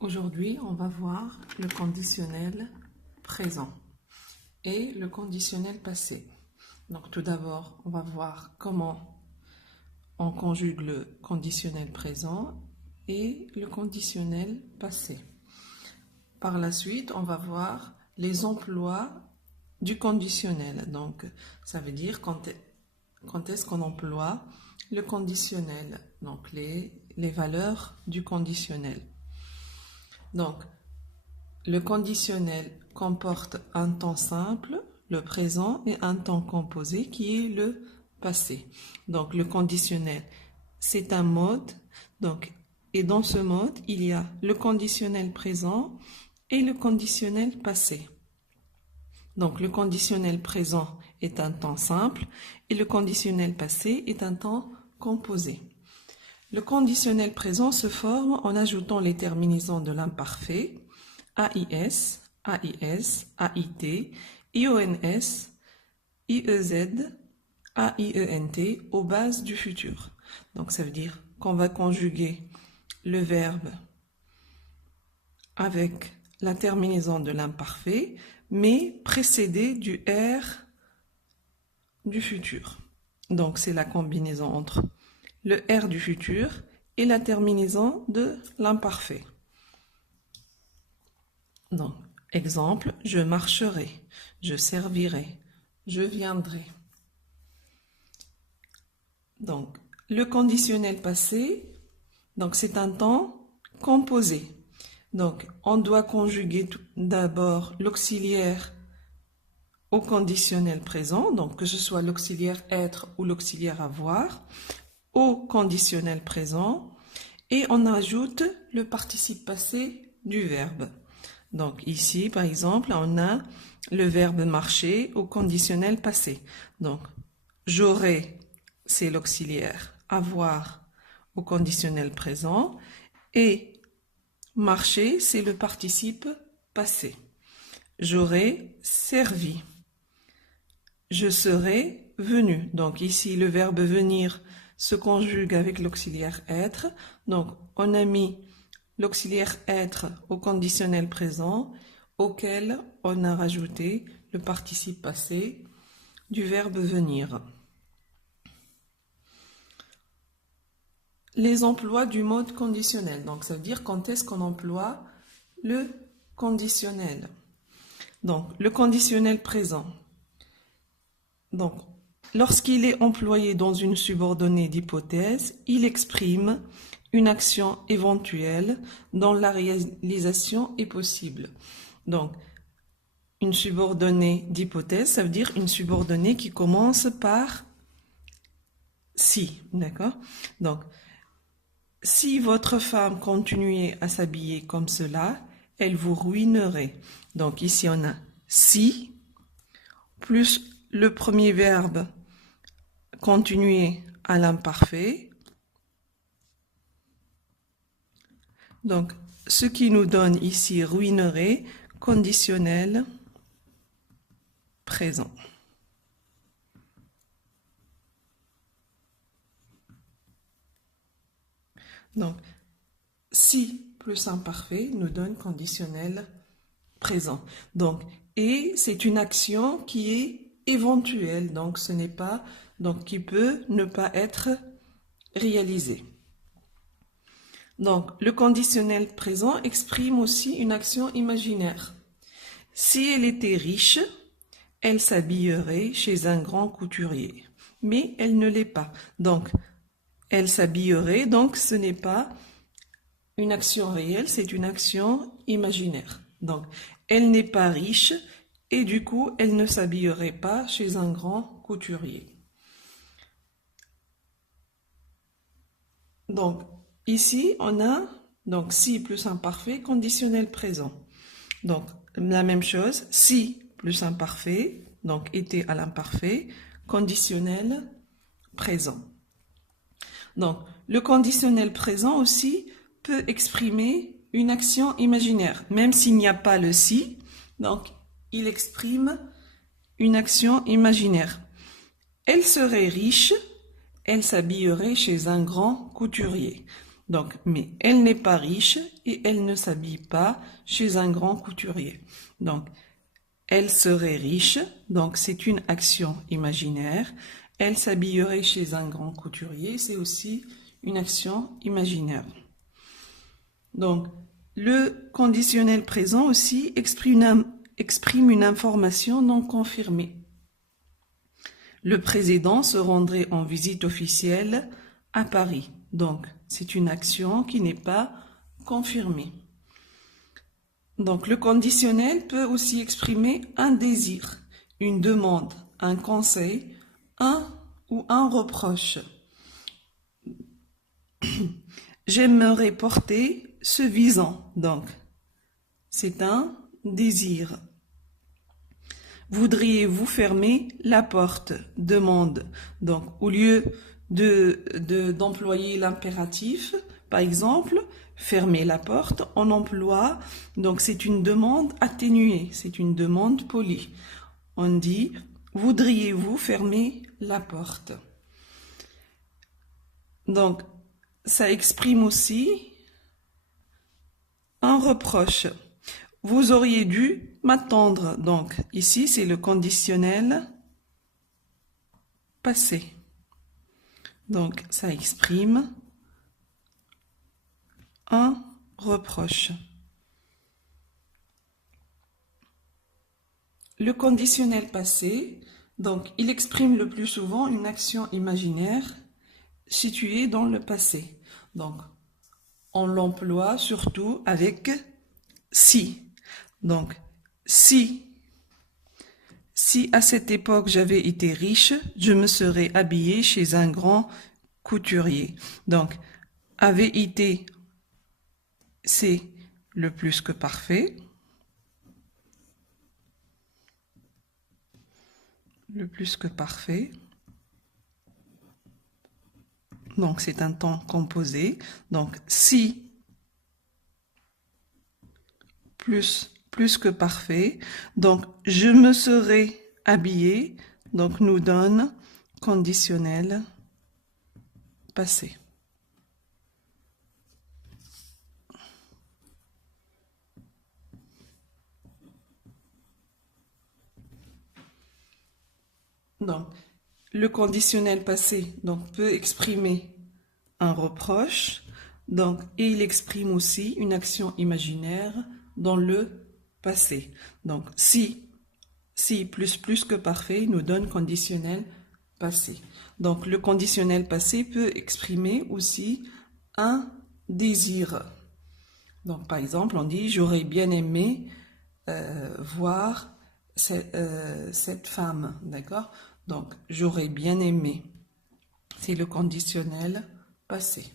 Aujourd'hui, on va voir le conditionnel présent et le conditionnel passé. Donc tout d'abord, on va voir comment on conjugue le conditionnel présent et le conditionnel passé. Par la suite, on va voir les emplois du conditionnel. Donc ça veut dire quand est-ce qu'on emploie le conditionnel, donc les valeurs du conditionnel. Donc, le conditionnel comporte un temps simple, le présent, et un temps composé qui est le passé. Donc, le conditionnel, c'est un mode. Donc, et dans ce mode, il y a le conditionnel présent et le conditionnel passé. Donc, le conditionnel présent est un temps simple et le conditionnel passé est un temps composé. Le conditionnel présent se forme en ajoutant les terminaisons de l'imparfait AIS, AIS, AIT, IONS, IEZ, AIENT aux bases du futur. Donc ça veut dire qu'on va conjuguer le verbe avec la terminaison de l'imparfait, mais précédé du R du futur. Donc c'est la combinaison entre le R du futur et la terminaison de l'imparfait. Donc, exemple, je marcherai, je servirai, je viendrai. Donc, le conditionnel passé, donc c'est un temps composé. Donc, on doit conjuguer d'abord l'auxiliaire au conditionnel présent, donc que ce soit l'auxiliaire être ou l'auxiliaire avoir, au conditionnel présent, et on ajoute le participe passé du verbe. Donc ici, par exemple, on a le verbe marcher au conditionnel passé. Donc, j'aurai, c'est l'auxiliaire, avoir au conditionnel présent, et marcher, c'est le participe passé. J'aurai servi. Je serai venu. Donc ici, le verbe venir se conjugue avec l'auxiliaire être. Donc, on a mis l'auxiliaire être au conditionnel présent, auquel on a rajouté le participe passé du verbe venir. Les emplois du mode conditionnel. Donc, ça veut dire quand est-ce qu'on emploie le conditionnel. Donc, le conditionnel présent. Donc, lorsqu'il est employé dans une subordonnée d'hypothèse, il exprime une action éventuelle dont la réalisation est possible. Donc, une subordonnée d'hypothèse, ça veut dire une subordonnée qui commence par si, d'accord? Donc, si votre femme continuait à s'habiller comme cela, elle vous ruinerait. Donc, ici, on a si, plus le premier verbe continuer à l'imparfait. Donc, ce qui nous donne ici ruinerait, conditionnel présent. Donc, si plus imparfait nous donne conditionnel présent. Donc, et c'est une action qui est éventuelle, donc ce n'est pas, donc qui peut ne pas être réalisée. Donc, le conditionnel présent exprime aussi une action imaginaire. Si elle était riche, elle s'habillerait chez un grand couturier. Mais elle ne l'est pas. Donc, elle s'habillerait, donc ce n'est pas une action réelle, c'est une action imaginaire. Donc, elle n'est pas riche et du coup, elle ne s'habillerait pas chez un grand couturier. Donc, ici, on a donc si plus imparfait, conditionnel présent. Donc, la même chose, si plus imparfait, donc était à l'imparfait, conditionnel présent. Donc, le conditionnel présent aussi peut exprimer une action imaginaire, même s'il n'y a pas le si, donc il exprime une action imaginaire. Elle serait riche, elle s'habillerait chez un grand couturier. Donc, mais elle n'est pas riche et elle ne s'habille pas chez un grand couturier. Donc, elle serait riche, donc c'est une action imaginaire. Elle s'habillerait chez un grand couturier, c'est aussi une action imaginaire. Donc, le conditionnel présent aussi exprime une information non confirmée. Le président se rendrait en visite officielle à Paris. Donc, c'est une action qui n'est pas confirmée. Donc, le conditionnel peut aussi exprimer un désir, une demande, un conseil, un ou un reproche. J'aimerais porter ce visant. Donc, c'est un désir. Voudriez-vous fermer la porte? Demande. Donc, au lieu d'employer l'impératif, par exemple, fermer la porte, on emploie, donc c'est une demande atténuée, c'est une demande polie. On dit, voudriez-vous fermer la porte? Donc, ça exprime aussi un reproche. Vous auriez dû m'attendre. Donc, ici, c'est le conditionnel passé. Donc, ça exprime un reproche. Le conditionnel passé, donc, il exprime le plus souvent une action imaginaire située dans le passé. Donc, on l'emploie surtout avec si. Donc, si à cette époque j'avais été riche, je me serais habillée chez un grand couturier. Donc, avait été, c'est le plus que parfait. Le plus que parfait. Donc, c'est un temps composé. Donc, si plus que parfait. Donc, je me serais habillée. Donc, nous donne conditionnel passé. Donc, le conditionnel passé donc, peut exprimer un reproche. Donc, et il exprime aussi une action imaginaire dans le passé. Donc, si plus que parfait nous donne conditionnel passé. Donc, le conditionnel passé peut exprimer aussi un désir. Donc, par exemple, on dit « J'aurais bien aimé voir cette femme. » D'accord? Donc, « J'aurais bien aimé. » C'est le conditionnel passé.